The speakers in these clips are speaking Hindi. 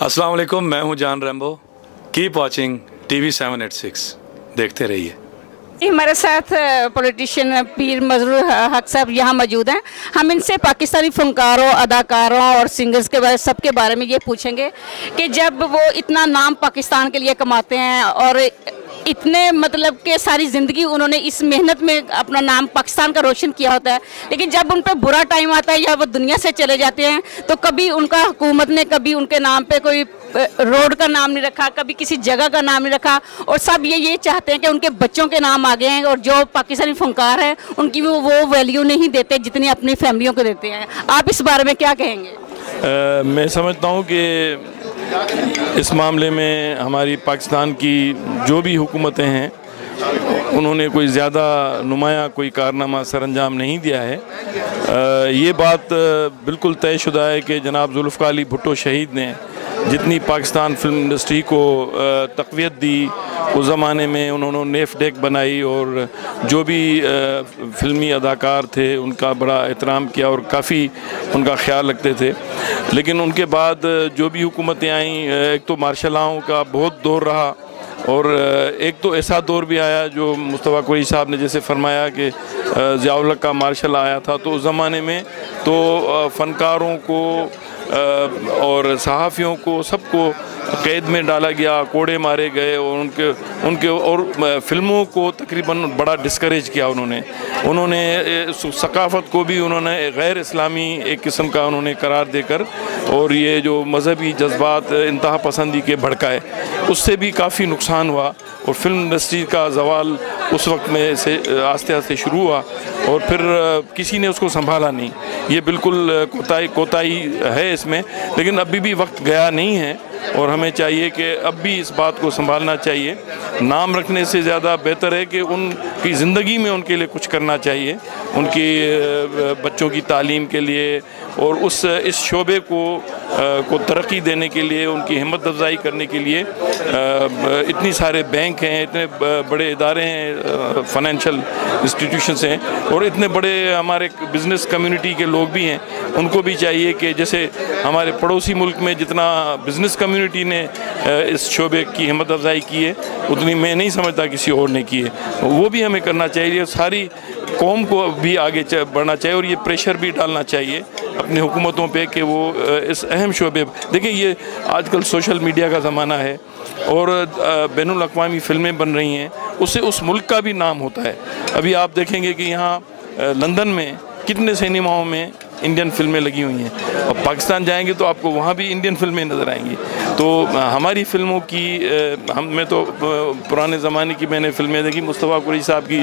अस्सलाम वालेकुम, मैं हूं जान रैम्बो। कीप वॉचिंग TV 786, देखते रहिए। हमारे साथ पॉलिटिशियन पीर मजरूर हक साहब यहाँ मौजूद हैं। हम इनसे पाकिस्तानी फनकारों, अदाकारों और सिंगर्स के बारे सबके बारे में ये पूछेंगे कि जब वो इतना नाम पाकिस्तान के लिए कमाते हैं और इतने मतलब कि सारी ज़िंदगी उन्होंने इस मेहनत में अपना नाम पाकिस्तान का रोशन किया होता है, लेकिन जब उन पर बुरा टाइम आता है या वो दुनिया से चले जाते हैं तो कभी उनका हुकूमत ने कभी उनके नाम पे कोई रोड का नाम नहीं रखा, कभी किसी जगह का नाम नहीं रखा, और सब ये चाहते हैं कि उनके बच्चों के नाम आ गए हैं, और जो पाकिस्तानी फनकार हैं उनकी वो वैल्यू नहीं देते जितनी अपनी फैमिलियों को देते हैं। आप इस बारे में क्या कहेंगे? मैं समझता हूँ कि इस मामले में हमारी पाकिस्तान की जो भी हुकूमतें हैं उन्होंने कोई ज़्यादा नुमाया कोई कारनामा सरअंजाम नहीं दिया है। ये बात बिल्कुल तयशुदा है कि जनाब जुल्फ़िकार अली भुट्टो शहीद ने जितनी पाकिस्तान फिल्म इंडस्ट्री को तक़वियत दी, उस ज़माने में उन्होंने नेफ डेक बनाई और जो भी फ़िल्मी अदाकार थे उनका बड़ा एहतराम किया और काफ़ी उनका ख्याल रखते थे। लेकिन उनके बाद जो भी हुकूमतें आईं, एक तो मार्शल लॉ का बहुत दौर रहा और एक तो ऐसा दौर भी आया जो मुस्तफ़ा कुरैशी साहब ने जैसे फरमाया कि ज़िया-उल-हक़ का मार्शल आया था, तो उस ज़माने में तो फ़नकारों को और सहाफ़ियों को सबको कैद में डाला गया, कोड़े मारे गए और उनके और फ़िल्मों को तकरीबन बड़ा डिस्करेज किया उन्होंने सकाफ़त को भी उन्होंने गैर इस्लामी एक किस्म का उन्होंने करार देकर, और ये जो मज़हबी जज्बात इंतहा पसंदी के भड़काए, उससे भी काफ़ी नुकसान हुआ और फिल्म इंडस्ट्री का ज़वाल उस वक्त में से आस्ते आस्ते शुरू हुआ और फिर किसी ने उसको संभाला नहीं। ये बिल्कुल कोताही है इसमें, लेकिन अभी भी वक्त गया नहीं है और हमें चाहिए कि अब भी इस बात को संभालना चाहिए। नाम रखने से ज़्यादा बेहतर है कि उनकी ज़िंदगी में उनके लिए कुछ करना चाहिए, उनकी बच्चों की तालीम के लिए और इस शोबे को तरक्की देने के लिए, उनकी हिम्मत अफजाई करने के लिए इतनी सारे बैंक हैं, इतने बड़े इदारे हैं, फाइनेंशियल इंस्टीट्यूशंस हैं और इतने बड़े हमारे बिज़नेस कम्युनिटी के लोग भी हैं। उनको भी चाहिए कि जैसे हमारे पड़ोसी मुल्क में जितना बिज़नेस कम्युनिटी ने इस शोबे की हिम्मत अफजाई की है, उतनी मैं नहीं समझता किसी और ने की है। वो भी हमें करना चाहिए, सारी कौम को भी आगे बढ़ना चाहिए और ये प्रेशर भी डालना चाहिए अपनी हुकूमतों पे कि वो इस अहम शोबे, देखिए ये आजकल सोशल मीडिया का ज़माना है और बैनुल अक़वामी फ़िल्में बन रही हैं, उससे उस मुल्क का भी नाम होता है। अभी आप देखेंगे कि यहाँ लंदन में कितने सिनेमाओं में इंडियन फिल्में लगी हुई हैं, और पाकिस्तान जाएंगे तो आपको वहाँ भी इंडियन फिल्में नज़र आएंगी। तो हमारी फ़िल्मों की मैं तो पुराने ज़माने की मैंने फ़िल्में देखी, मुस्तफ़ा कुरैशी साहब की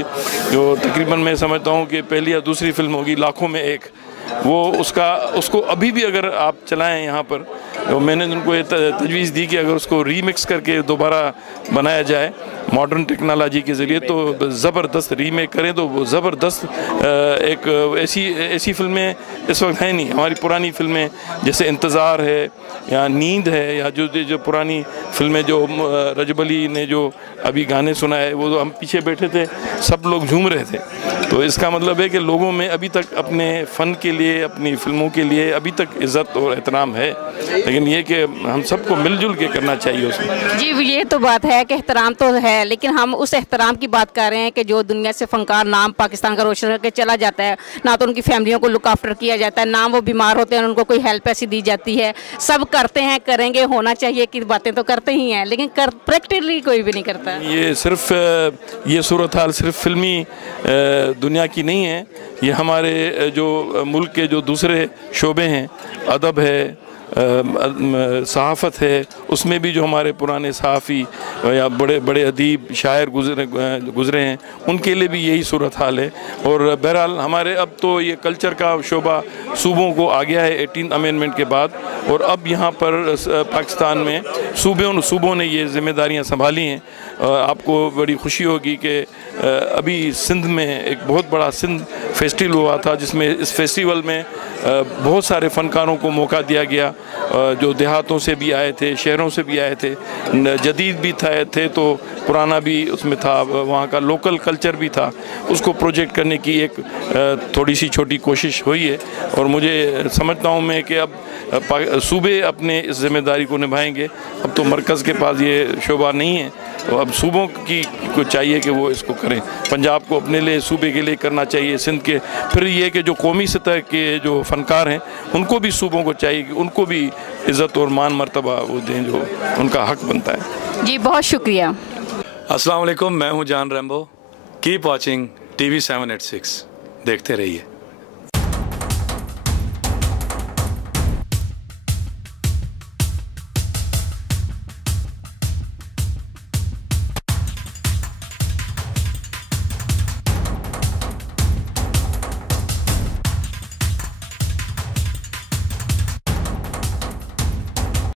जो तकरीबन मैं समझता हूँ कि पहली या दूसरी फ़िल्म होगी लाखों में एक, वो उसको अभी भी अगर आप चलाएं यहाँ पर, तो मैंने उनको ये तजवीज़ दी कि अगर उसको रीमिक्स करके दोबारा बनाया जाए मॉडर्न टेक्नोलॉजी के ज़रिए तो ज़बरदस्त रीमेक करें तो वो ज़बरदस्त एक ऐसी फ़िल्में इस वक्त हैं नहीं। हमारी पुरानी फ़िल्में जैसे इंतज़ार है या नींद है या जो पुरानी फ़िल्में जो रजब अली ने जो अभी गाने सुनाए, वो तो हम पीछे बैठे थे, सब लोग झूम रहे थे। तो इसका मतलब है कि लोगों में अभी तक अपने फ़न के लिए, अपनी फ़िल्मों के लिए अभी तक इज़्ज़त और एहतराम है, लेकिन ये कि हम सबको मिलजुल के करना चाहिए उसमें। जी, ये तो बात है कि एहतराम तो है, लेकिन हम उस एहतराम की बात कर रहे हैं कि जो दुनिया से फनकार नाम पाकिस्तान का रोशन करके चला जाता है, ना तो उनकी फैमिलियों को लुक आफ्टर किया जाता है, ना वो बीमार होते हैं उनको कोई हेल्प ऐसी दी जाती है। सब करते हैं, करेंगे, होना चाहिए कि बातें तो करते ही हैं, लेकिन प्रैक्टिकली कोई भी नहीं करता। ये सिर्फ ये सूरत हाल सिर्फ फिल्मी दुनिया की नहीं है, ये हमारे जो मुल्क के जो दूसरे शोबे हैं, अदब है, सहाफ़त है, उसमें भी जो हमारे पुराने सहाफ़ी या बड़े बड़े अदीब शायर गुज़रे हैं, उनके लिए भी यही सूरत हाल है। और बहरहाल हमारे अब तो ये कल्चर का शोबा सूबों को आ गया है 18th अमेंडमेंट के बाद, और अब यहाँ पर पाकिस्तान में सूबों ने ये ज़िम्मेदारियाँ संभाली हैं। आपको बड़ी खुशी होगी कि अभी सिंध में एक बहुत बड़ा सिंध फेस्टिवल हुआ था, जिसमें इस फेस्टिवल में बहुत सारे फ़नकारों को मौका दिया गया जो देहातों से भी आए थे, शहरों से भी आए थे, जदीद भी थे तो पुराना भी उसमें था, वहाँ का लोकल कल्चर भी था, उसको प्रोजेक्ट करने की एक थोड़ी सी छोटी कोशिश हुई है। और मुझे समझता हूँ मैं कि अब सूबे अपने इस जिम्मेदारी को निभाएंगे। अब तो मरकज़ के पास ये शोबा नहीं है, तो अब सूबों को चाहिए कि वो इसको करें। पंजाब को अपने लिए, सूबे के लिए करना चाहिए, सिंध के। फिर ये कि जो कौमी सतह के जो फ़नकार हैं उनको भी सूबों को चाहिए कि उनको भी इज़्ज़त और मान मर्तबा वो दें जो उनका हक बनता है। जी बहुत शुक्रिया। अस्सलाम वालेकुम, मैं हूं जान रैम्बो। कीप वॉचिंग TV 786, देखते रहिए।